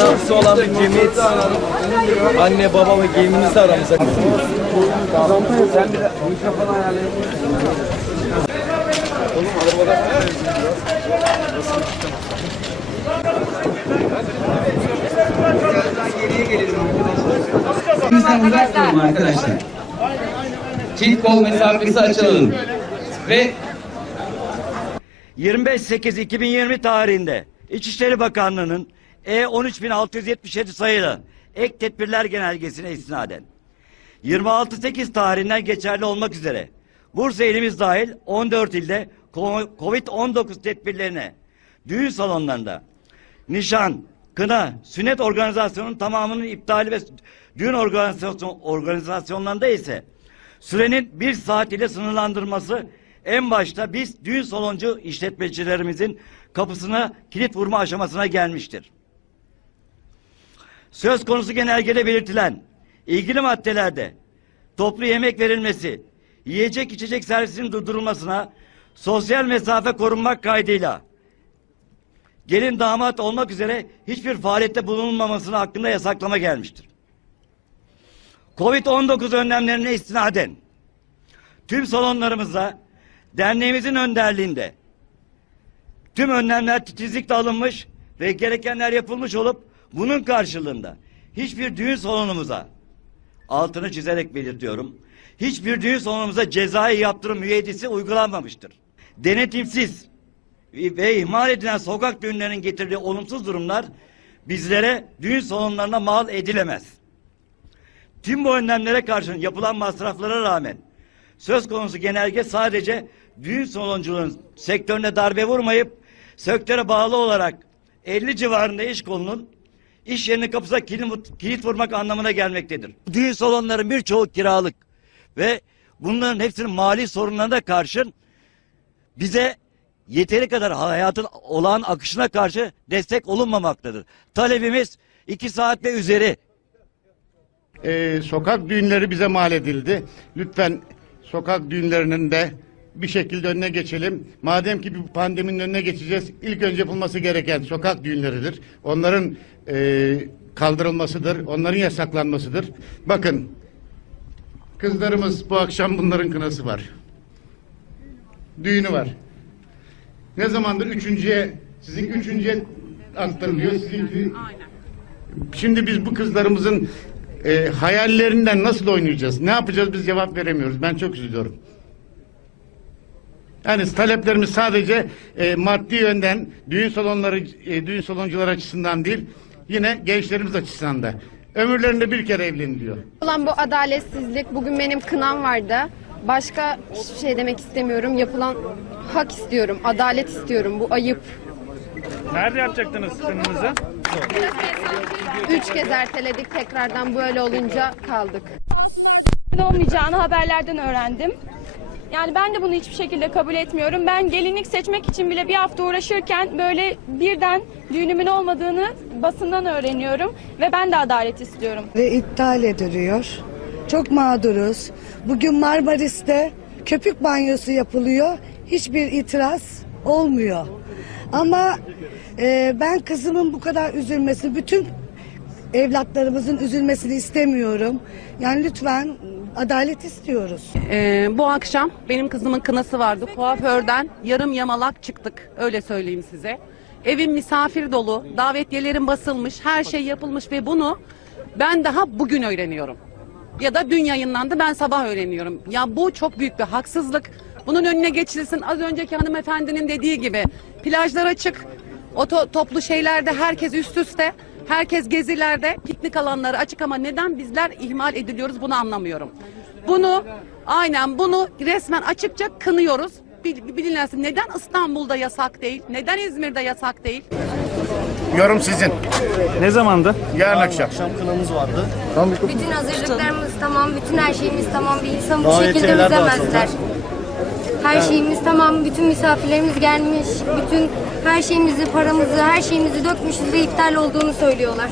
Şansı olan bir cemiyet. Anne baba ve aramıza katılıyoruz. Sen bir de mikrofonu ayarlayın. Bizden uzak durun arkadaşlar. Çift kol mesafesi açalım. Ve 25.8.2020 tarihinde İçişleri Bakanlığı'nın E13677 sayılı ek tedbirler genelgesine istinaden 26.8 tarihinden geçerli olmak üzere Bursa ilimiz dahil 14 ilde Covid-19 tedbirlerine düğün salonlarında nişan, kına, sünnet organizasyonunun tamamının iptali ve düğün organizasyon, organizasyonlarında ise sürenin bir saat ile sınırlandırılması en başta biz düğün saloncu işletmecilerimizin kapısına kilit vurma aşamasına gelmiştir. Söz konusu genelgede belirtilen ilgili maddelerde toplu yemek verilmesi, yiyecek içecek servisinin durdurulmasına sosyal mesafe korunmak kaydıyla gelin damat olmak üzere hiçbir faaliyette bulunmamasını hakkında yasaklama gelmiştir. Covid-19 önlemlerine istinaden tüm salonlarımızda derneğimizin önderliğinde tüm önlemler titizlikle alınmış ve gerekenler yapılmış olup bunun karşılığında hiçbir düğün salonumuza altını çizerek belirtiyorum. Hiçbir düğün salonumuza cezai yaptırım müeyyidesi uygulanmamıştır. Denetimsiz ve ihmal edilen sokak düğünlerinin getirdiği olumsuz durumlar bizlere düğün salonlarına mal edilemez. Tüm bu önlemlere karşın yapılan masraflara rağmen söz konusu genelge sadece düğün salonculuğun sektörüne darbe vurmayıp sektöre bağlı olarak 50 civarında iş kolunun iş yerinin kapısına kilit, kilit vurmak anlamına gelmektedir. Düğün salonların birçoğu kiralık ve bunların hepsinin mali sorunlarına karşın bize yeteri kadar hayatın olağan akışına karşı destek olunmamaktadır. Talebimiz iki saat ve üzeri Ee, sokak düğünleri bize mal edildi. Lütfen sokak düğünlerinin de bir şekilde önüne geçelim. Madem ki bir pandeminin önüne geçeceğiz, ilk önce yapılması gereken sokak düğünleridir. Onların e, kaldırılmasıdır, onların yasaklanmasıdır. Bakın, kızlarımız bu akşam bunların kınası var. Düğünü var. Ne zamandır üçüncüye, sizin üçüncüye aktarılıyor. Sizin, Şimdi biz bu kızlarımızın e, hayallerinden nasıl oynayacağız? Ne yapacağız biz cevap veremiyoruz. Ben çok üzülüyorum. Yani taleplerimiz sadece e, maddi yönden düğün salonları, e, düğün saloncular açısından değil, yine gençlerimiz açısından da. Ömürlerinde bir kere evleniliyor. Olan bu adaletsizlik bugün benim kınam vardı. Başka hiçbir şey demek istemiyorum. Yapılan hak istiyorum, adalet istiyorum. Bu ayıp. Nerede yapacaktınız kınınızı? Üç kez erteledik tekrardan böyle olunca kaldık. olmayacağını haberlerden öğrendim. Yani ben de bunu hiçbir şekilde kabul etmiyorum. Ben gelinlik seçmek için bile bir hafta uğraşırken böyle birden düğünümün olmadığını basından öğreniyorum ve ben de adalet istiyorum. ve iptal ediliyor. Çok mağduruz. Bugün Marmaris'te köpük banyosu yapılıyor. Hiçbir itiraz olmuyor. Ama e, ben kızımın bu kadar üzülmesi, bütün evlatlarımızın üzülmesini istemiyorum. Yani lütfen adalet istiyoruz. Ee, bu akşam benim kızımın kınası vardı. Kuaförden yarım yamalak çıktık. Öyle söyleyeyim size. Evim misafir dolu. Davetiyelerim basılmış. Her şey yapılmış ve bunu ben daha bugün öğreniyorum. Ya da dün yayınlandı ben sabah öğreniyorum. Ya bu çok büyük bir haksızlık. Bunun önüne geçilsin. Az önceki hanımefendinin dediği gibi plajlar açık. O to- toplu şeylerde herkes üst üste. Herkes gezilerde piknik alanları açık ama neden bizler ihmal ediliyoruz bunu anlamıyorum. Bunu aynen bunu resmen açıkça kınıyoruz. Bil- Bilinensin neden İstanbul'da yasak değil? Neden İzmir'de yasak değil? Yorum sizin. Ne zamandı? Yarın akşam. Bütün hazırlıklarımız tamam, bütün her şeyimiz tamam. Bir insan bu şekilde üzemezler. Her şeyimiz tamam, bütün misafirlerimiz gelmiş. Bütün her şeyimizi, paramızı, her şeyimizi dökmüşüz ve iptal olduğunu söylüyorlar.